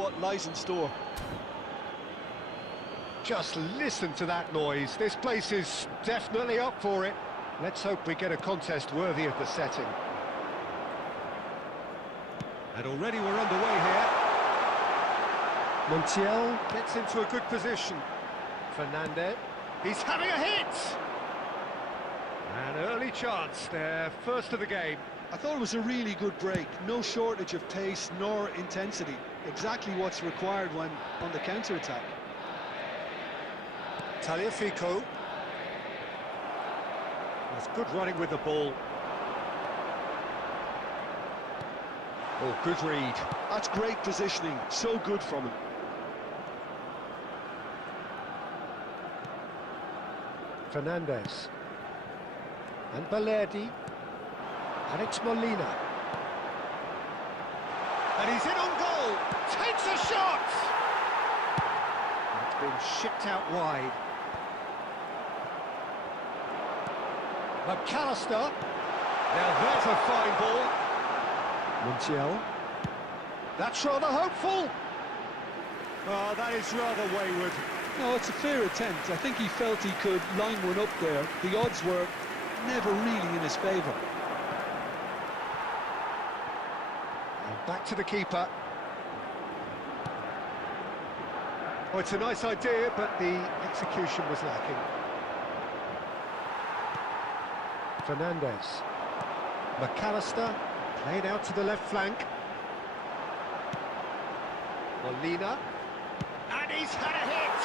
what lies in store. Just listen to that noise. This place is definitely up for it. Let's hope we get a contest worthy of the setting. And already we're underway here. Montiel gets into a good position. Fernandez, he's having a hit! An early chance there, first of the game. I thought it was a really good break. No shortage of pace nor intensity. Exactly what's required when on the counter-attack. Tagliafico. That's good running with the ball. Oh, good read. That's great positioning. So good from him. Fernandez. And Balerdi. Alex Molina. And he's in on goal. Takes a shot! It's been shipped out wide. McAllister. Now there's a fine ball. Montiel. That's rather hopeful. Oh, that is rather wayward. No, it's a fair attempt. I think he felt he could line one up there. The odds were never really in his favour. And back to the keeper. Oh, it's a nice idea, but the execution was lacking. Fernandez. McAllister, played out to the left flank. Molina. And he's had a hit!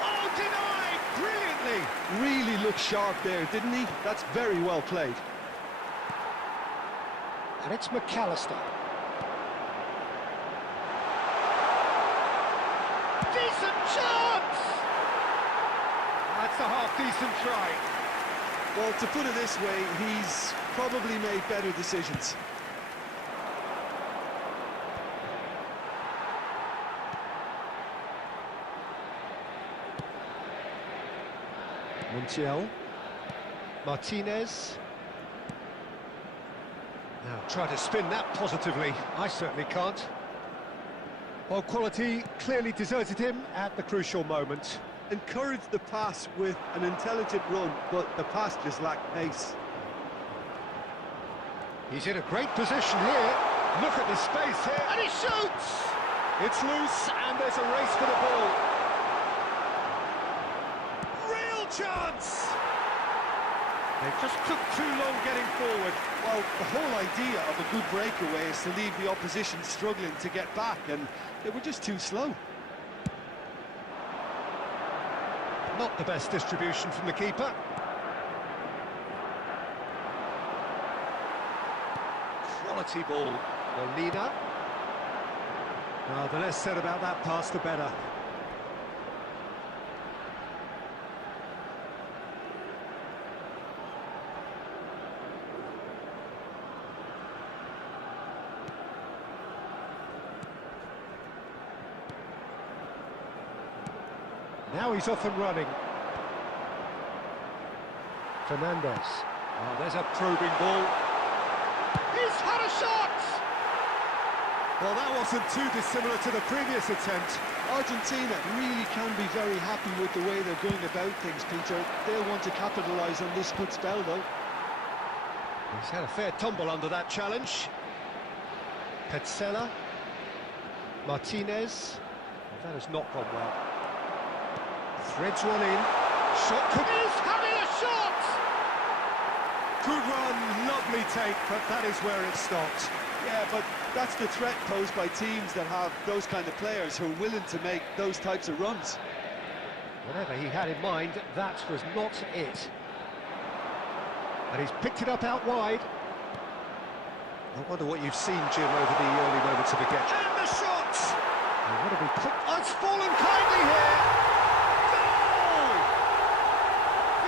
Oh, denied! Brilliantly! Really looked sharp there, didn't he? That's very well played. And it's McAllister. Decent chance! That's a half-decent try. Well, to put it this way, he's probably made better decisions. Montiel. Martinez. Now try to spin that positively. I certainly can't. Well, quality clearly deserted him at the crucial moment. Encouraged the pass with an intelligent run, but the pass just lacked pace. He's in a great position here. Look at the space here, and he shoots! It's loose, and there's a race for the ball. Real chance! They just took too long getting forward. Well, the whole idea of a good breakaway is to leave the opposition struggling to get back, and they were just too slow. Not the best distribution from the keeper. Quality ball. Molina. Well, the less said about that pass, the better. Now he's off and running. Fernandez. Oh, there's a probing ball. He's had a shot! Well, that wasn't too dissimilar to the previous attempt. Argentina really can be very happy with the way they're going about things, Peter. They'll want to capitalise on this good spell, though. He's had a fair tumble under that challenge. Petzela. Martinez. Well, that has not gone well. Threads one in. Shot could... He's having a shot! Good run, lovely take, but that is where it stopped. Yeah, but that's the threat posed by teams that have those kind of players who are willing to make those types of runs. Whatever he had in mind, that was not it. And he's picked it up out wide. I wonder what you've seen, Jim, over the early moments of the game. And the shot! And what have we put... Oh, it's fallen kindly here! Goal!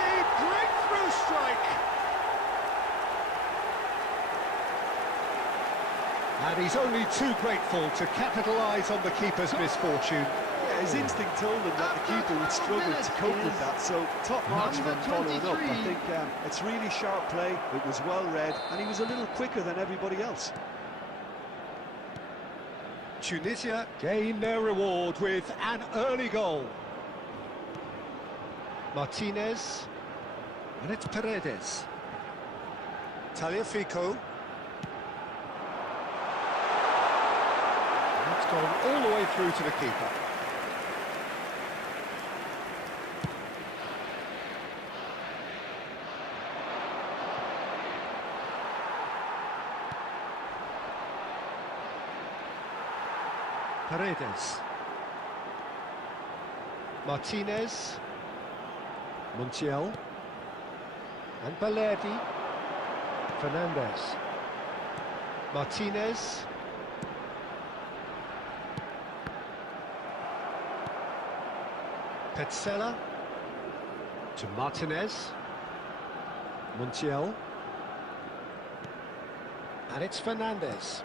The breakthrough strike! And he's only too grateful to capitalise on the keeper's misfortune. Yeah, his instinct told him that the keeper would struggle to cope with that, so top marks for him following up. I think it's really sharp play, it was well read, and he was a little quicker than everybody else. Tunisia gain their reward with an early goal. Martinez, and it's Paredes. Tagliafico. And it's gone all the way through to the keeper. Paredes. Martinez. Montiel. And Balerdi. Fernandez. Martinez. Petzela. To Martinez. Montiel. And it's Fernandez.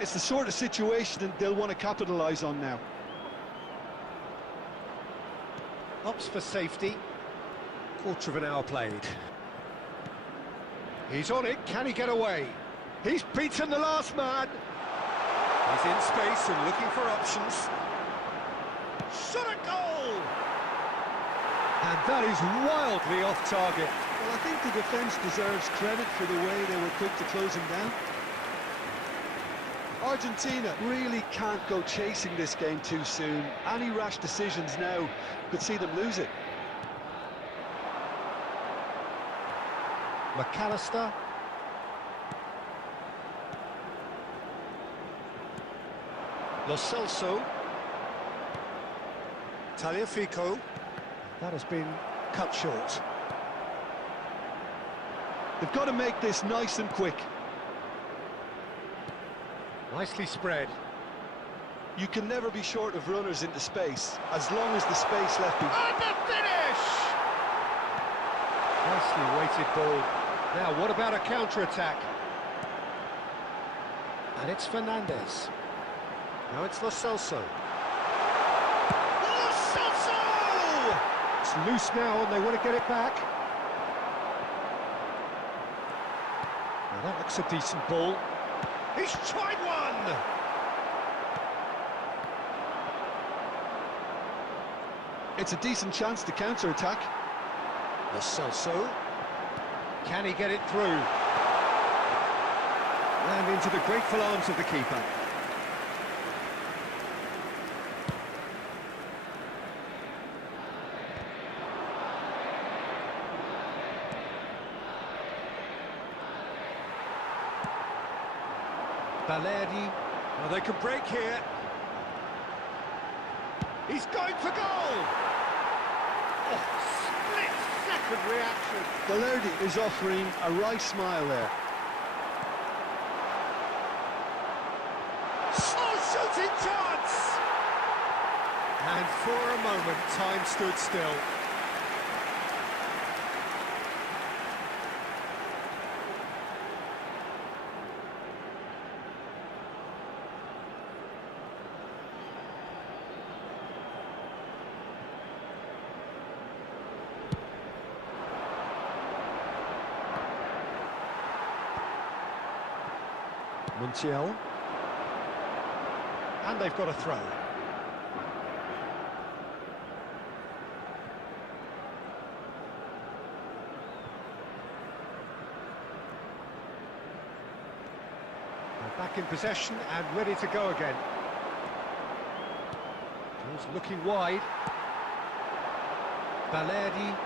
It's the sort of situation that they'll want to capitalise on now. Opts for safety. Quarter of an hour played. He's on it. Can he get away? He's beaten the last man. He's in space and looking for options. Shot a goal! And that is wildly off target. Well, I think the defence deserves credit for the way they were quick to close him down. Argentina really can't go chasing this game too soon. Any rash decisions now could see them lose it. McAllister. Lo Celso. Tagliafico. That has been cut short. They've got to make this nice and quick. Nicely spread. You can never be short of runners into space, as long as the space left behind. And the finish! Nicely weighted ball. Now, what about a counter-attack? And it's Fernandez. Now it's Lo Celso. Lo Celso! It's loose now, and they want to get it back. Now that looks a decent ball. He's tried one! It's a decent chance to counter-attack. Lo Celso. Can he get it through? And into the grateful arms of the keeper. Balerdi. Well, they can break here. He's going for goal! Oh, split-second reaction. Balerdi is offering a right smile there. Oh, shooting chance! And for a moment, time stood still. Montiel. And they've got a throw. They're back in possession and ready to go again. Ball's looking wide. Balerdi.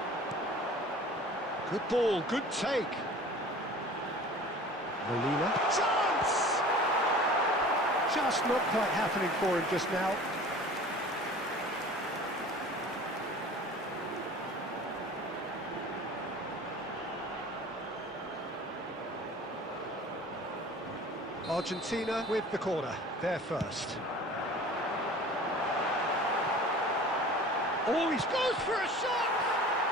Good ball, good take. Molina. Chance! Just not quite happening for him just now. Argentina with the corner, they're first. Oh, he goes for a shot!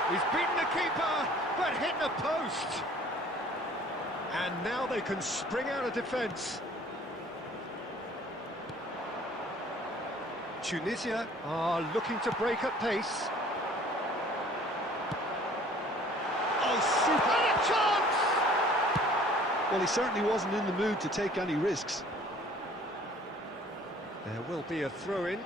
He's beaten the keeper, but hit the post. And now they can spring out of defence. Tunisia are looking to break at pace. Oh, super chance! Well, he certainly wasn't in the mood to take any risks. There will be a throw-in.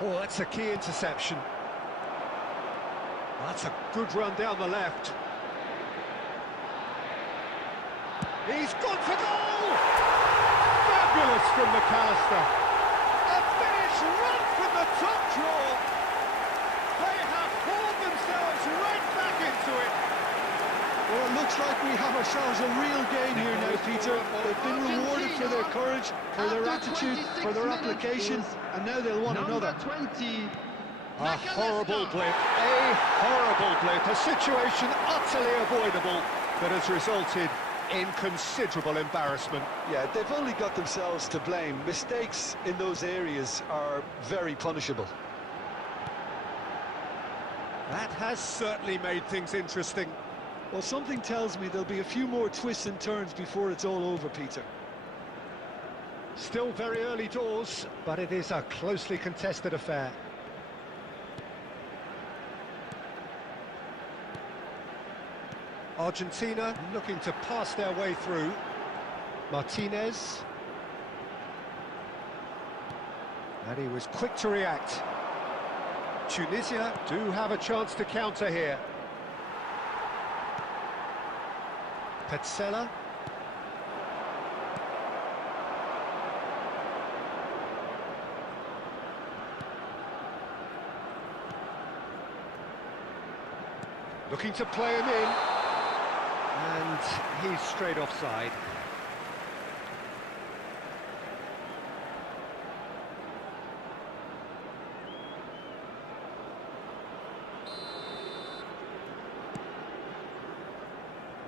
Oh, that's a key interception. That's a good run down the left. He's gone for goal! Fabulous from McAllister. A finish right from the top draw. They have hauled themselves right back into it. Well, it looks like we have ourselves a real game here now, Peter. They've been rewarded for their courage, for their attitude, for their application, and now they'll want another. 20. A horrible blip, a situation utterly avoidable that has resulted in considerable embarrassment. Yeah, they've only got themselves to blame. Mistakes in those areas are very punishable. That has certainly made things interesting. Well, something tells me there'll be a few more twists and turns before it's all over, Peter. Still very early doors, but it is a closely contested affair. Argentina looking to pass their way through. Martinez. And he was quick to react. Tunisia do have a chance to counter here. Petzela. Looking to play him in. And he's straight offside.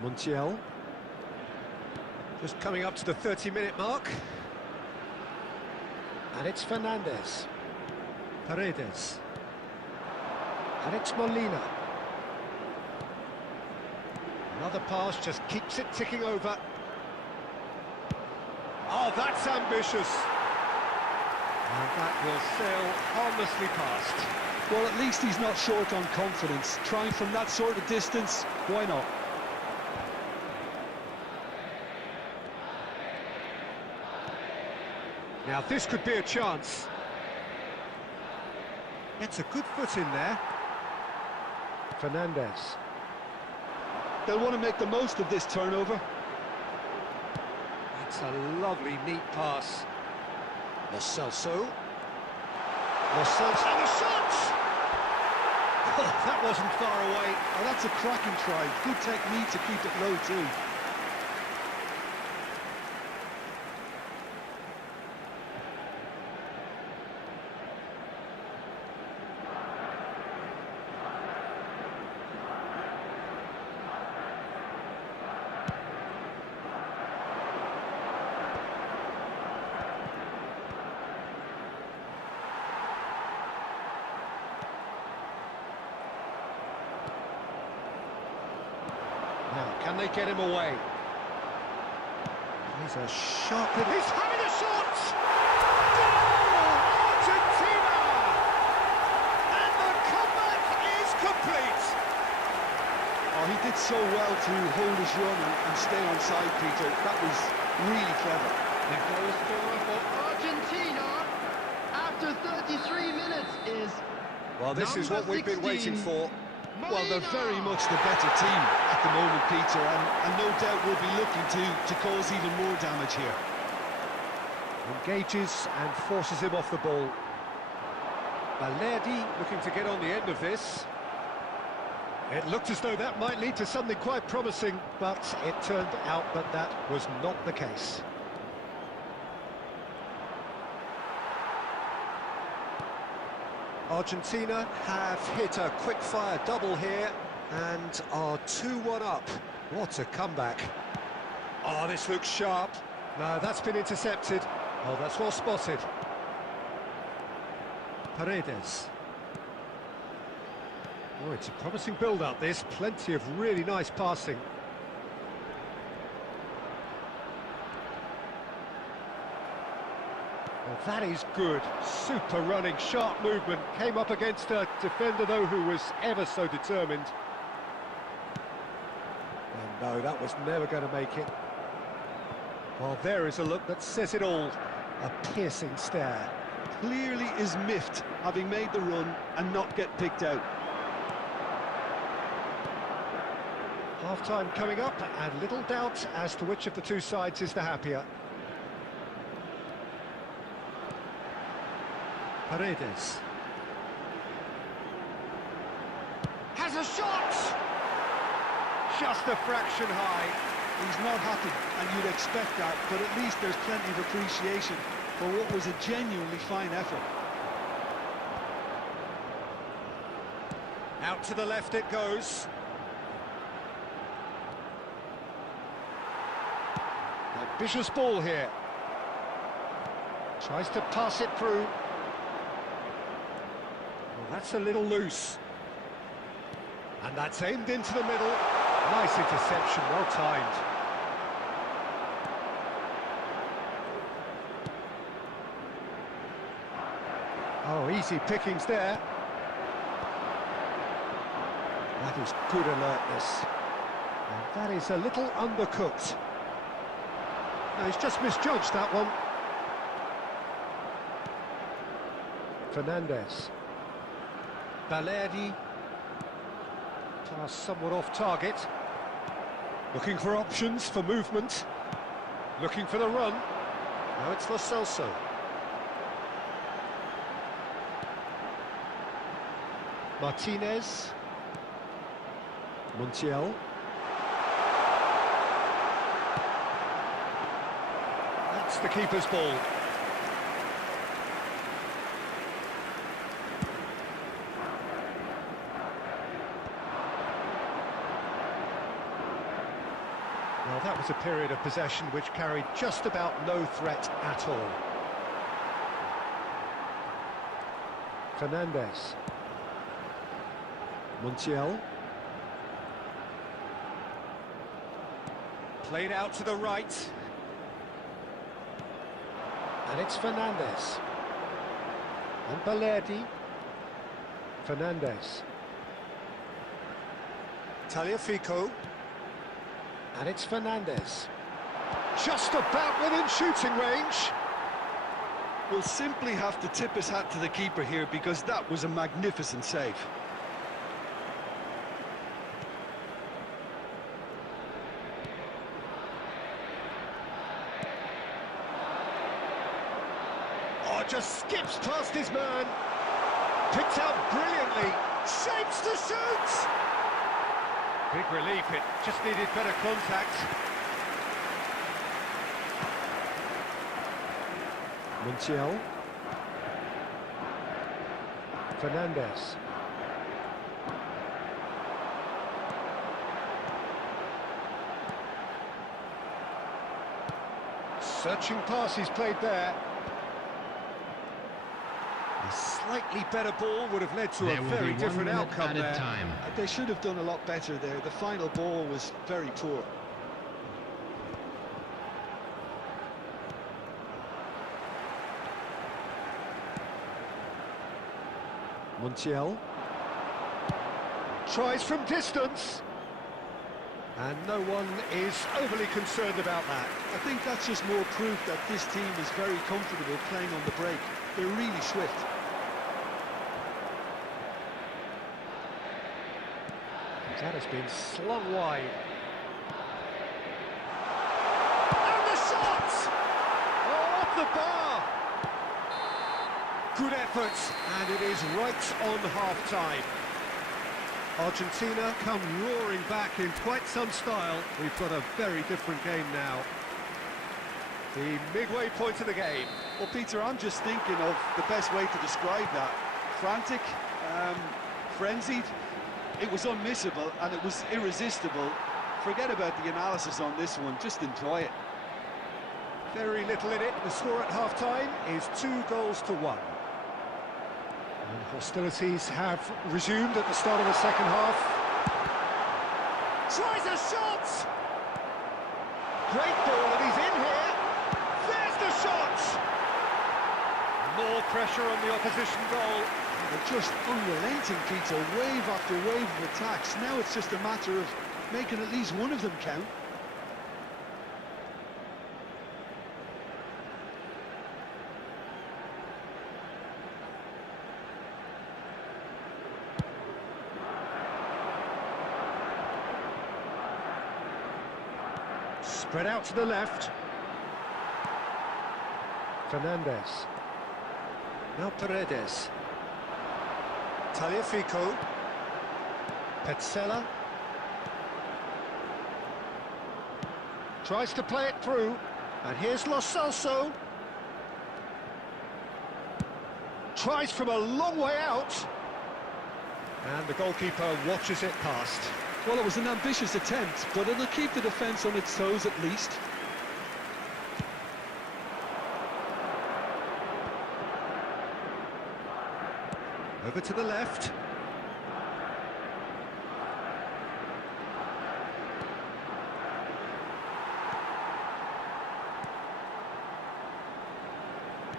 Montiel. Just coming up to the 30-minute mark. And it's Fernandez. Paredes. And it's Molina. Another pass just keeps it ticking over. Oh, that's ambitious. And that will sail harmlessly past. Well, at least he's not short on confidence. Trying from that sort of distance, why not? Now this could be a chance. Gets a good foot in there. Fernandez. They'll want to make the most of this turnover. That's a lovely, neat pass. Lo Celso. Lo Celso. And the shot! That wasn't far away. Oh, that's a cracking try. Good technique to keep it low too. Now, can they get him away? He's a shot. He's having a shot! Goal! Argentina! And the comeback is complete! Oh, he did so well to hold his run and stay on side, Peter. That was really clever. The goal scorer for Argentina after 33 minutes is Well, this is what we've been waiting for. Well, they're very much the better team at the moment, Peter, and no doubt will be looking to cause even more damage here. Engages and forces him off the ball. Balerdi looking to get on the end of this. It looked as though that might lead to something quite promising, but it turned out that that was not the case. Argentina have hit a quick-fire double here and are 2-1 up. What a comeback. Oh, this looks sharp. No, that's been intercepted. Oh, that's well spotted. Paredes. Oh, it's a promising build-up, this. Plenty of really nice passing. Oh, Well, that is good. Super running, sharp movement. Came up against a defender, though, who was ever so determined. And no, that was never going to make it. Well, there is a look that says it all. A piercing stare. Clearly is miffed, having made the run and not get picked out. Half-time coming up, and little doubt as to which of the two sides is the happier. Paredes. Has a shot! Just a fraction high. He's not happy, and you'd expect that, but at least there's plenty of appreciation for what was a genuinely fine effort. Out to the left it goes. Ambitious ball here. Tries to pass it through. Well, that's a little loose. And that's aimed into the middle. Nice interception, well timed. Oh, easy pickings there. That is good alertness. And that is a little undercooked. No, he's just misjudged that one. Fernandez. Balerdi. Pass somewhat off target. Looking for options for movement. Looking for the run. Now it's Lo Celso. Martinez. Montiel. That's the keeper's ball. Well, that was a period of possession which carried just about no threat at all. Fernandez. Montiel. Played out to the right. And it's Fernandez. And Balerdi. Fernandez. Tagliafico. And it's Fernandez. Just about within shooting range. We'll simply have to tip his hat to the keeper here, because that was a magnificent save. Oh, just skips past his man. Picked out brilliantly. Shapes to shoot. Big relief, it just needed better contact. Montiel. Fernandez. Searching pass he's played there. A slightly better ball would have led to a very different outcome there. They should have done a lot better there. The final ball was very poor. Montiel. Tries from distance. And no one is overly concerned about that. I think that's just more proof that this team is very comfortable playing on the break. They're really swift. That has been slung wide. And the shot! Oh, off the bar! Good effort, and it is right on half-time. Argentina come roaring back in quite some style. We've got a very different game now. The midway point of the game. Well, Peter, I'm just thinking of the best way to describe that. Frantic, frenzied. It was unmissable and it was irresistible. Forget about the analysis on this one, just enjoy it. Very little in it. The score at half-time is 2-1. And hostilities have resumed at the start of the second half. Tries a shot! Great ball, and he's in here. There's the shot! More pressure on the opposition goal. They're just unrelenting, Peter, wave after wave of attacks. Now it's just a matter of making at least one of them count. Spread out to the left. Fernandez. Now Paredes. Tagliafico. Petzela. Tries to play it through. And here's Lo Celso. Tries from a long way out. And the goalkeeper watches it past. Well, it was an ambitious attempt, but it'll keep the defence on its toes at least. Over to the left.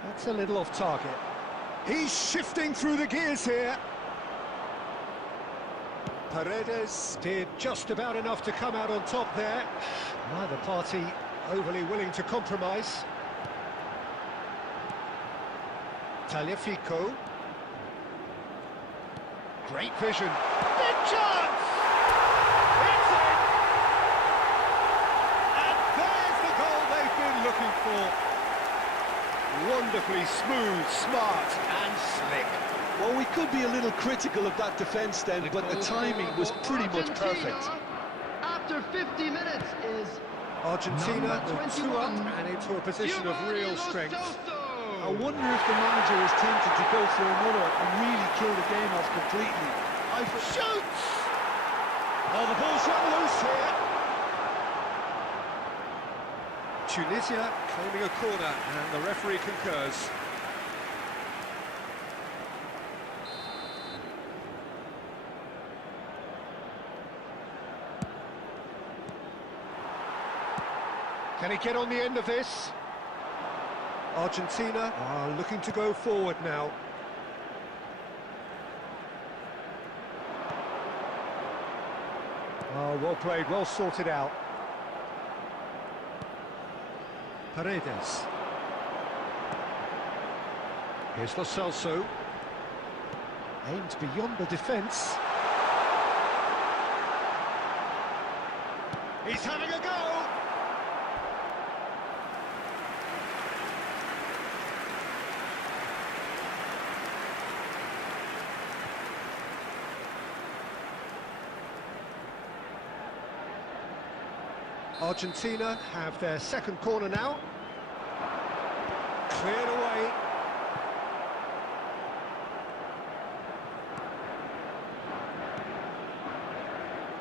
That's a little off target. He's shifting through the gears here. Paredes did just about enough to come out on top there. Neither party overly willing to compromise. Tagliafico. Great vision. Big chance! It's in! And there's the goal they've been looking for. Wonderfully smooth, smart and slick. Well, we could be a little critical of that defence then, but the timing was pretty much perfect. After 50 minutes is Argentina with 2 up and into a position of real strength. I wonder if the manager is tempted to go for another and really kill the game off completely. Shoots! Oh, the ball's run loose here. Tunisia claiming a corner, and the referee concurs. Can he get on the end of this? Argentina are looking to go forward now. Oh, well played, well sorted out. Paredes. Here's Lo Celso. Aimed beyond the defence. He's having a go! Argentina have their second corner now. Cleared away.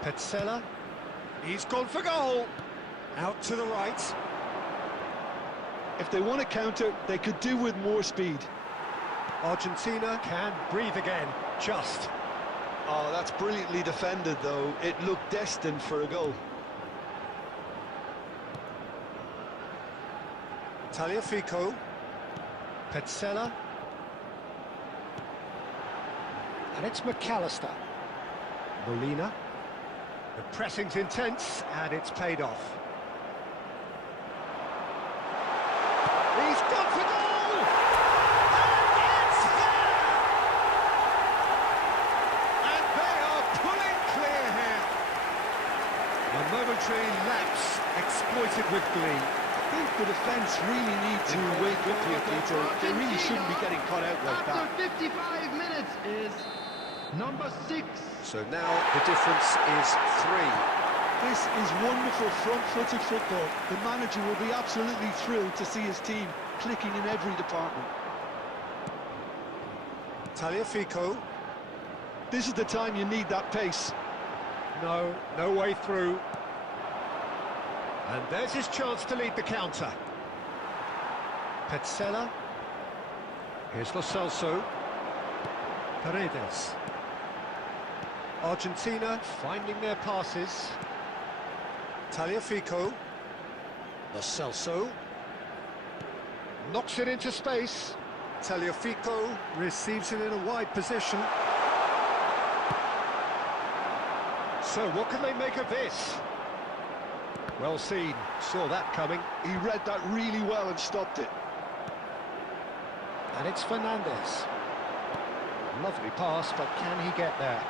Petzela. He's gone for goal. Out to the right. If they want to counter, they could do with more speed. Argentina can breathe again. Just. Oh, that's brilliantly defended, though. It looked destined for a goal. Tagliafico. Petzela. And it's McAllister. Molina. The pressing's intense, and it's paid off. He's gone for goal! And it's there! And they are pulling clear here. A momentary lapse exploited with glee. I think the defence really need to wake up here, Peter. They really shouldn't be getting caught out like that. after 55 minutes is number 6. So now the difference is 3. This is wonderful front-footed football. The manager will be absolutely thrilled to see his team clicking in every department. Tagliafico. This is the time you need that pace. No way through. And there's his chance to lead the counter. Petzela. Here's Lo Celso. Paredes. Argentina finding their passes. Tagliafico. Lo Celso. Knocks it into space. Tagliafico receives it in a wide position. So what can they make of this? Well seen, saw that coming. He read that really well and stopped it. And it's Fernandez. Lovely pass, but can he get there?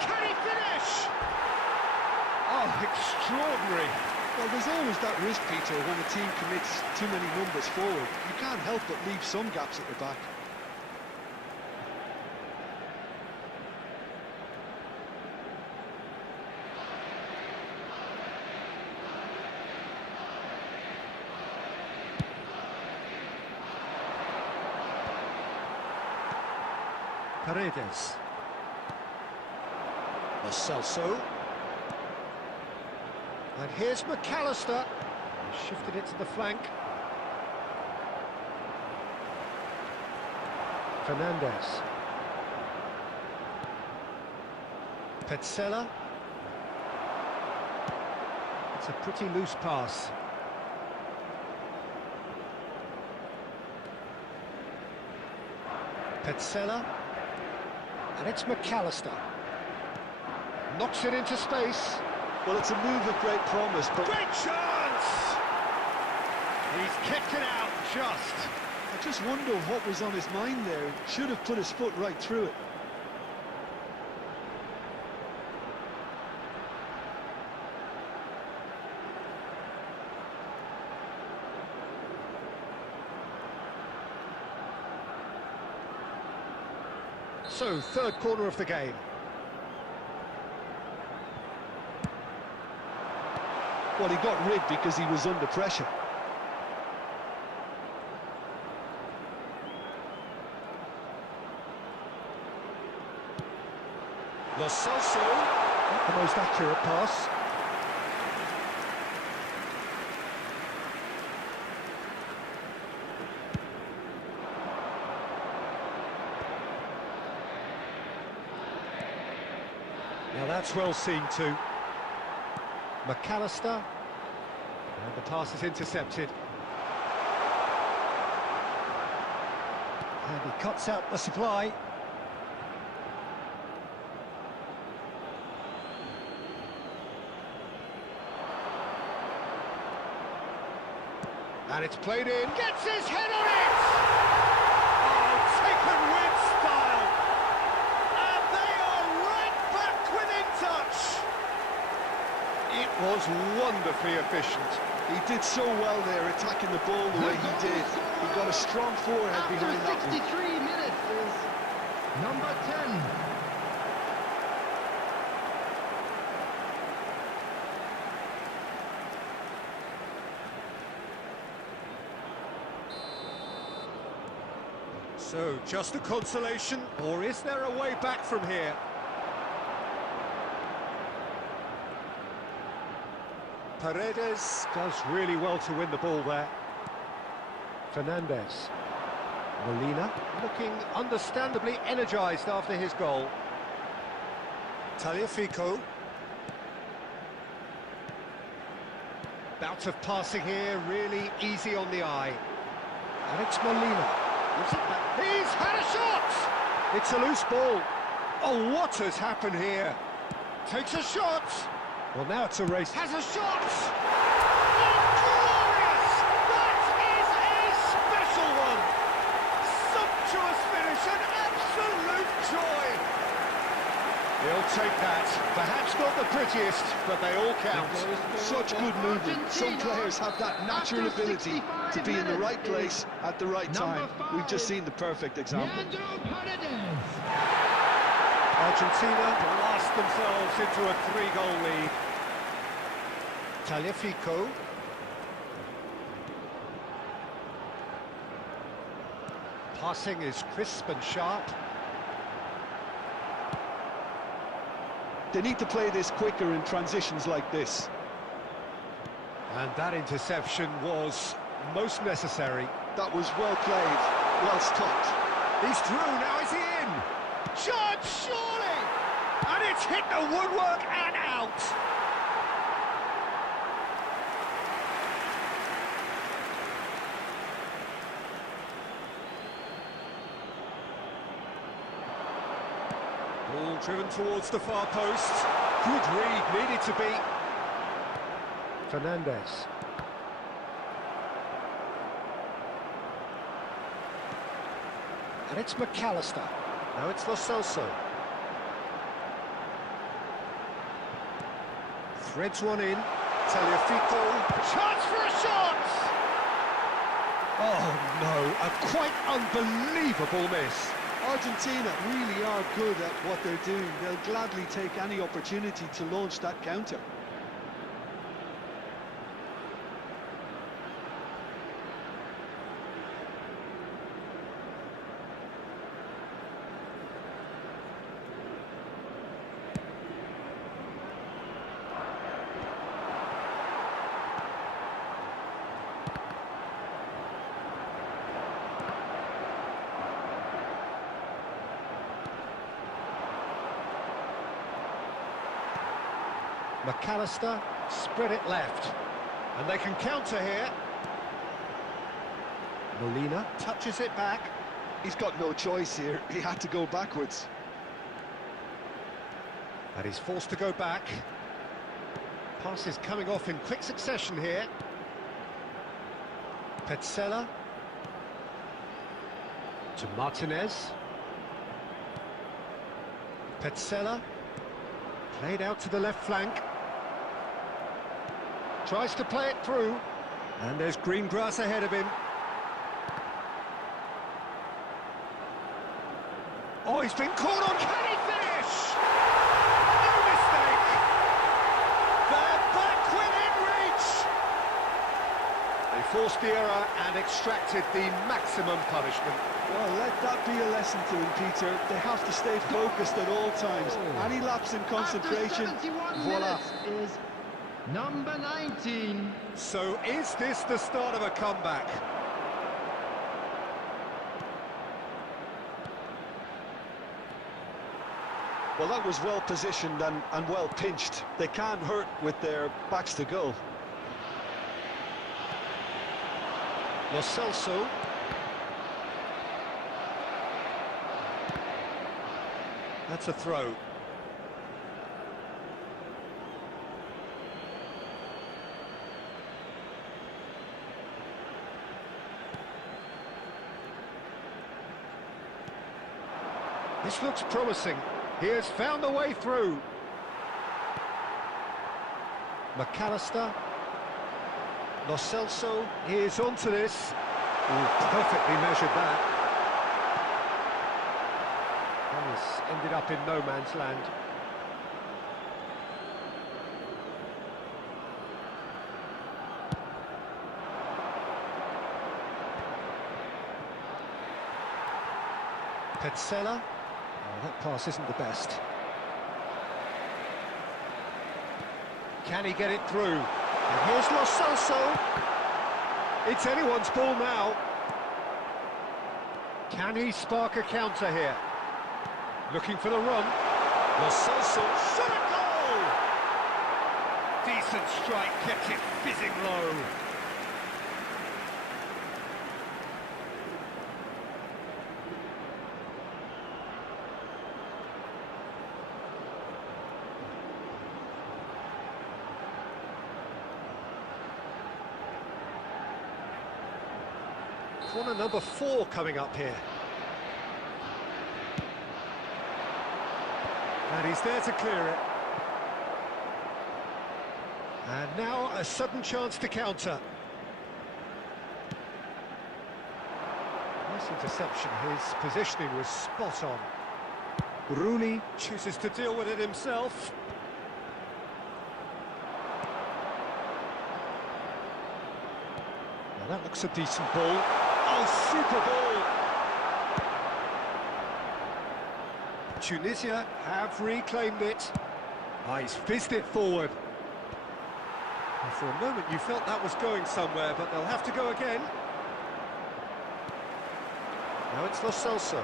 Can he finish? Oh, extraordinary. Well, there's always that risk, Peter, when a team commits too many numbers forward. You can't help but leave some gaps at the back. Paredes. Lo Celso. And here's McAllister. He shifted it to the flank. Fernandez. Petzela. It's a pretty loose pass. Petzela. And it's McAllister. Knocks it into space. Well, it's a move of great promise, but... Great chance! He's kicked it out, just. I just wonder what was on his mind there. Should have put his foot right through it. So, third corner of the game. Well, he got rid because he was under pressure. Lo Celso, not the most accurate pass. Now that's well seen too. McAllister, and the pass is intercepted. And he cuts out the supply. And it's played in, gets his head on it! Oh, taken with style! And they are right back within touch! It was wonderfully efficient. He did so well there, attacking the ball the way he did. He got a strong forehead behind that After 63 minutes is number 10. So, just a consolation, or is there a way back from here? Paredes does really well to win the ball there. Fernandez. Molina looking understandably energised after his goal. Tagliafico. Bout of passing here, really easy on the eye. And it's Molina. He's had a shot! It's a loose ball. Oh, what has happened here? Takes a shot. Well, now it's a race. Has a shot! Oh, glorious! That is a special one! Sumptuous finish, an absolute joy! He'll take that. Perhaps not the prettiest, but they all count. Such good movement. Some players have that natural ability to be in the right place at the right time. We've just seen the perfect example. Argentina blast themselves into a 3-goal lead. Tagliafico. Passing is crisp and sharp. They need to play this quicker in transitions like this. And that interception was most necessary. That was well played, well stopped. He's through, now is he in? Shot, surely! And it's hit the woodwork and out! Ball driven towards the far post. Good read, needed to be. Fernandez. And it's McAllister. Now it's Lo Celso. Threads one in. Tagliafico. Chance for a shot! Oh no, a quite unbelievable miss. Argentina really are good at what they're doing. They'll gladly take any opportunity to launch that counter. McAllister, spread it left. And they can counter here. Molina touches it back. He's got no choice here. He had to go backwards. And he's forced to go back. Passes coming off in quick succession here. Petzela. To Martinez. Petzela. Played out to the left flank. Tries to play it through. And there's green grass ahead of him. Oh, he's been caught on. Can he finish? No mistake. They're back within reach. They forced the error and extracted the maximum punishment. Well, let that be a lesson to them, Peter. They have to stay focused at all times. Any lapse in concentration, After 71 voila. minutes is number 19. So is this the start of a comeback? Well, that was well positioned and well pinched. They can't hurt with their backs to goal. Lo Celso. That's a throw. This looks promising. He has found a way through. McAllister. Lo Celso is onto this. Ooh, perfectly measured that. Ended up in no man's land. Petzela. Oh, that pass isn't the best. Can he get it through? And here's Lo Celso. It's anyone's ball now. Can he spark a counter here? Looking for the run. Lo Celso shot a goal! Decent strike, kept it fizzing low. Corner number 4 coming up here. And he's there to clear it. And now a sudden chance to counter. Nice interception, his positioning was spot on. Rooney chooses to deal with it himself. Now that looks a decent ball. Oh, super ball! Tunisia have reclaimed it. Ah, he's fizzed it forward. And for a moment you felt that was going somewhere, but they'll have to go again. Now it's Lo Celso.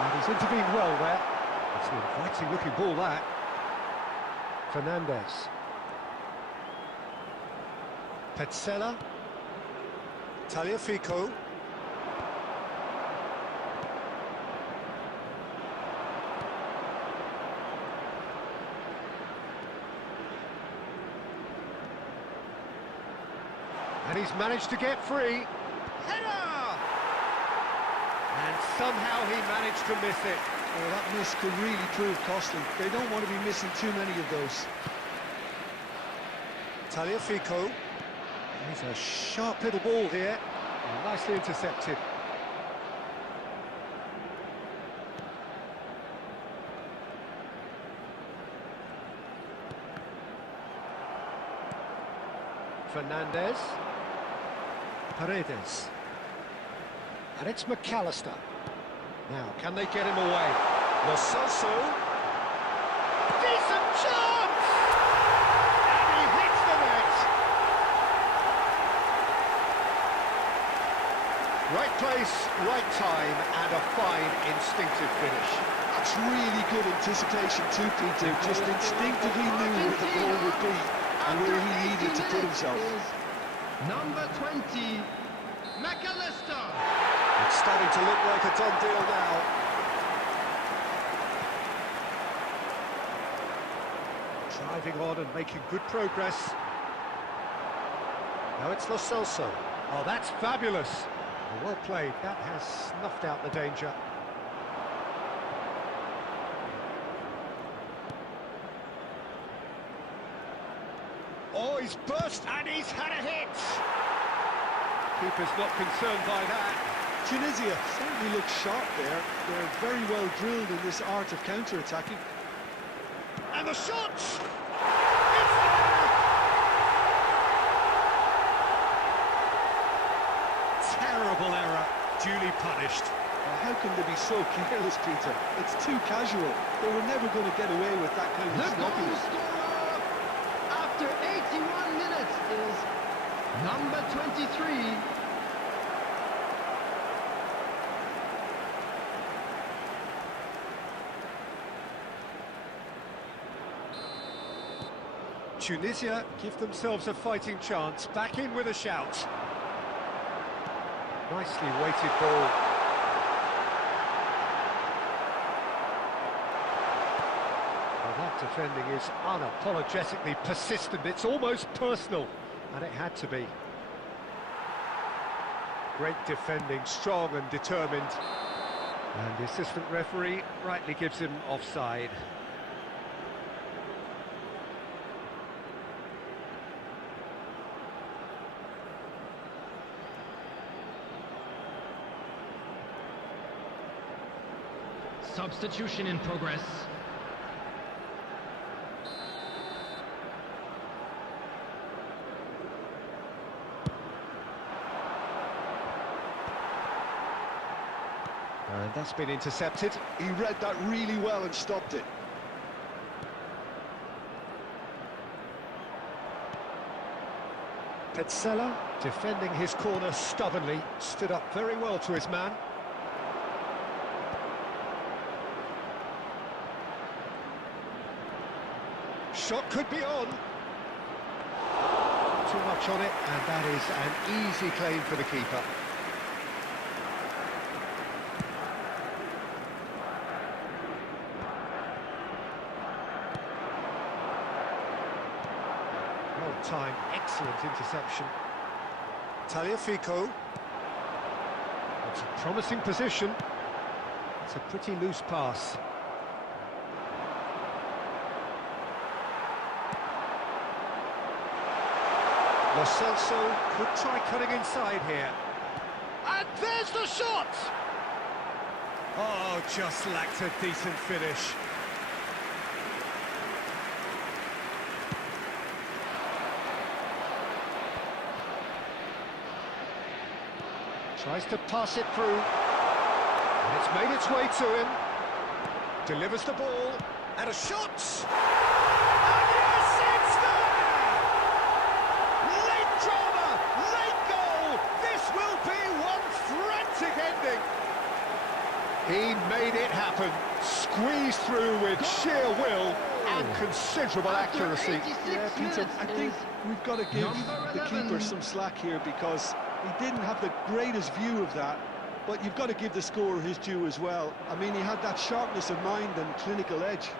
And he's intervened well there. It's an inviting looking ball, that. Fernandez. Petzela. Tagliafico. And he's managed to get free. Header! And somehow he managed to miss it. Oh, that miss could really prove costly. They don't want to be missing too many of those. Tagliafico. He's a sharp little ball here. And nicely intercepted. Fernandez. Paredes. And it's McAllister. Now, can they get him away? Lo Celso. Decent chance! And he hits the net! Right place, right time, and a fine instinctive finish. That's really good anticipation too, Peter. Just instinctively knew where the ball would be and where he needed to put himself. Number 20, McAllister. It's starting to look like a done deal now. Driving on and making good progress. Now it's Lo Celso. Oh, that's fabulous. Well played. That has snuffed out the danger. Oh, he's burst and he's had a hit. Keeper's not concerned by that. Tunisia certainly looks sharp there. They're very well drilled in this art of counter-attacking. And the shot! It's there! Terrible error, duly punished. How can they be so careless, Peter? It's too casual. They were never going to get away with that kind of The goal sloppiness. scorer after 81 minutes is number 23. Tunisia give themselves a fighting chance, back in with a shout. Nicely weighted ball. Well, that defending is unapologetically persistent, it's almost personal, and it had to be. Great defending, strong and determined. And the assistant referee rightly gives him offside. Substitution in progress. And that's been intercepted. He read that really well and stopped it. Petzela, defending his corner stubbornly, stood up very well to his man. Shot could be on. Too much on it, and that is an easy claim for the keeper. Well timed, excellent interception. Tagliafico. It's a promising position. It's a pretty loose pass. Lo Celso could try cutting inside here. And there's the shot! Oh, just lacked a decent finish. Tries to pass it through. And it's made its way to him. Delivers the ball. And a shot! And yes, it's there! Late drama, late goal! This will be one frantic ending. He made it happen. Squeezed through with sheer will and considerable accuracy. Yeah, Peter, I think we've got to give the keeper some slack here because he didn't have the greatest view of that, but you've got to give the scorer his due as well. I mean, he had that sharpness of mind and clinical edge.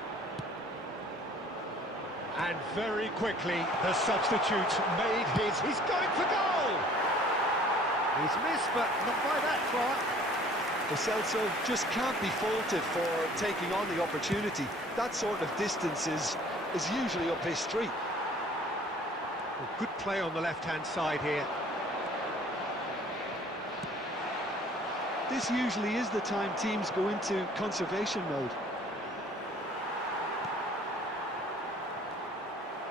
And very quickly, the substitute made his. He's going for goal! He's missed, but not by that far. Lo Celso just can't be faulted for taking on the opportunity. That sort of distance is usually up his street. Well, good play on the left-hand side here. This usually is the time teams go into conservation mode.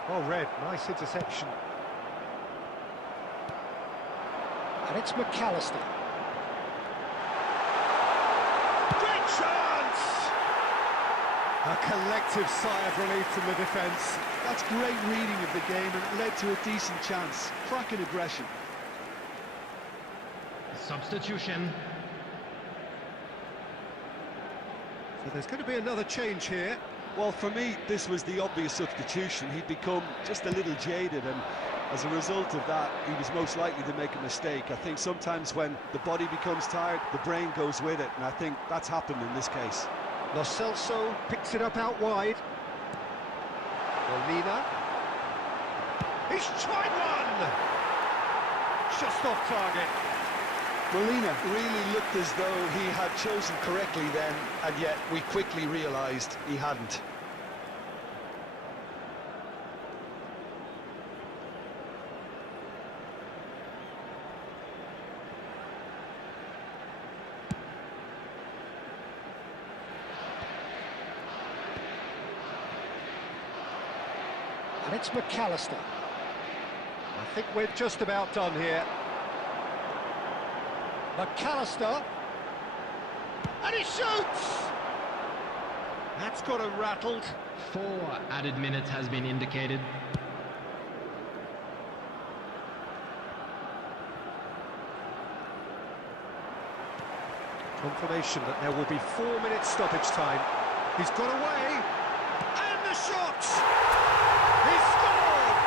Oh, Red, nice interception. And it's McAllister. Great chance! A collective sigh of relief from the defence. That's great reading of the game, and it led to a decent chance. Cracking aggression. Substitution. So there's going to be another change here. Well, for me, this was the obvious substitution. He'd become just a little jaded, and as a result of that, he was most likely to make a mistake. I think sometimes when the body becomes tired, the brain goes with it, and I think that's happened in this case. Lo Celso picks it up out wide. Molina. He's tried one! Just off target. Molina really looked as though he had chosen correctly then, and yet we quickly realised he hadn't. And it's McAllister. I think we're just about done here. McAllister, and he shoots! That's got him rattled. 4 added minutes has been indicated. Confirmation that there will be 4 minutes stoppage time. He's got away, and the shot! He scored!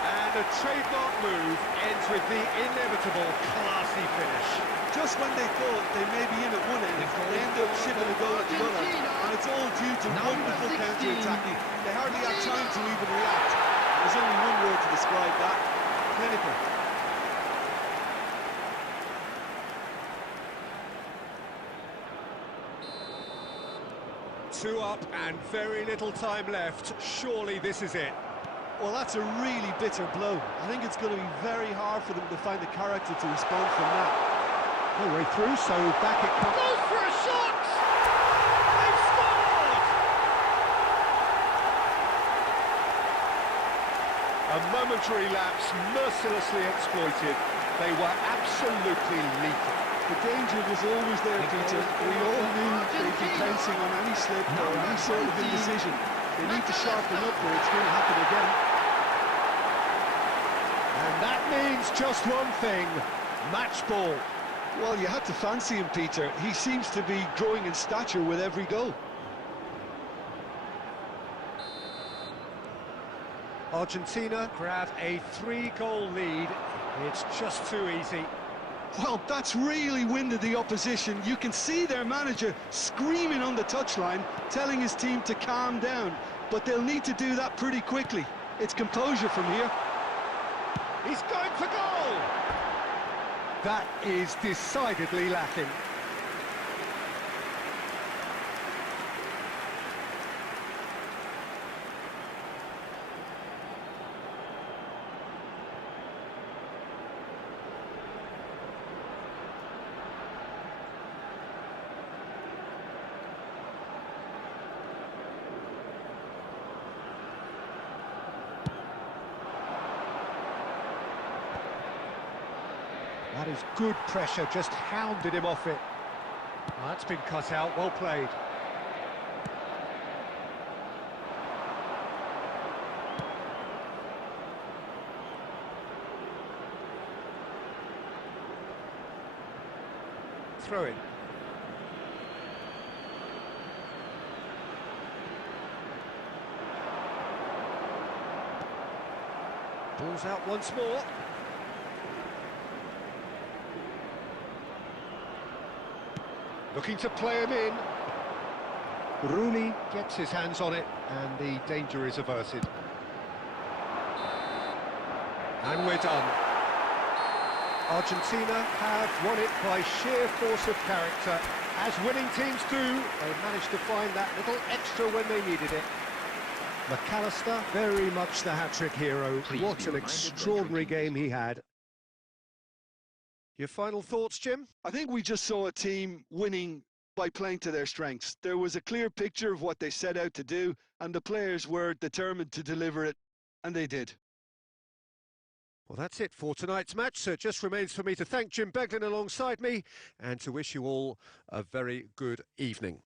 And a trademark move ends with the inevitable classy finish. Just when they thought they may be in at one end, they end up shipping a goal at the other, and it's all due to wonderful counter-attacking. They hardly had time to even react. There's only one word to describe that: clinical. Two up and very little time left. Surely this is it. Well, that's a really bitter blow. I think it's going to be very hard for them to find the character to respond from that. No way through, so back it comes. Goes for a shot! They've scored! A momentary lapse mercilessly exploited. They were absolutely lethal. The danger was always there, Peter. We all knew they'd be pouncing on any slip or any sort of indecision. They need to sharpen up or it's going to happen again. And that means just one thing: match ball. Well, you had to fancy him, Peter. He seems to be growing in stature with every goal. Argentina grab a 3-goal lead. It's just too easy. Well, that's really winded the opposition. You can see their manager screaming on the touchline, telling his team to calm down. But they'll need to do that pretty quickly. It's composure from here. He's going for goal! That is decidedly lacking. That is good pressure, just hounded him off it. Well, that's been cut out, well played. Throw in. Ball's out once more. Looking to play him in. Rooney gets his hands on it, and the danger is averted. And we're done. Argentina have won it by sheer force of character. As winning teams do, they managed to find that little extra when they needed it. McAllister, very much the hat-trick hero. What an extraordinary game he had. Your final thoughts, Jim? I think we just saw a team winning by playing to their strengths. There was a clear picture of what they set out to do, and the players were determined to deliver it, and they did. Well, that's it for tonight's match, so it just remains for me to thank Jim Beglin alongside me and to wish you all a very good evening.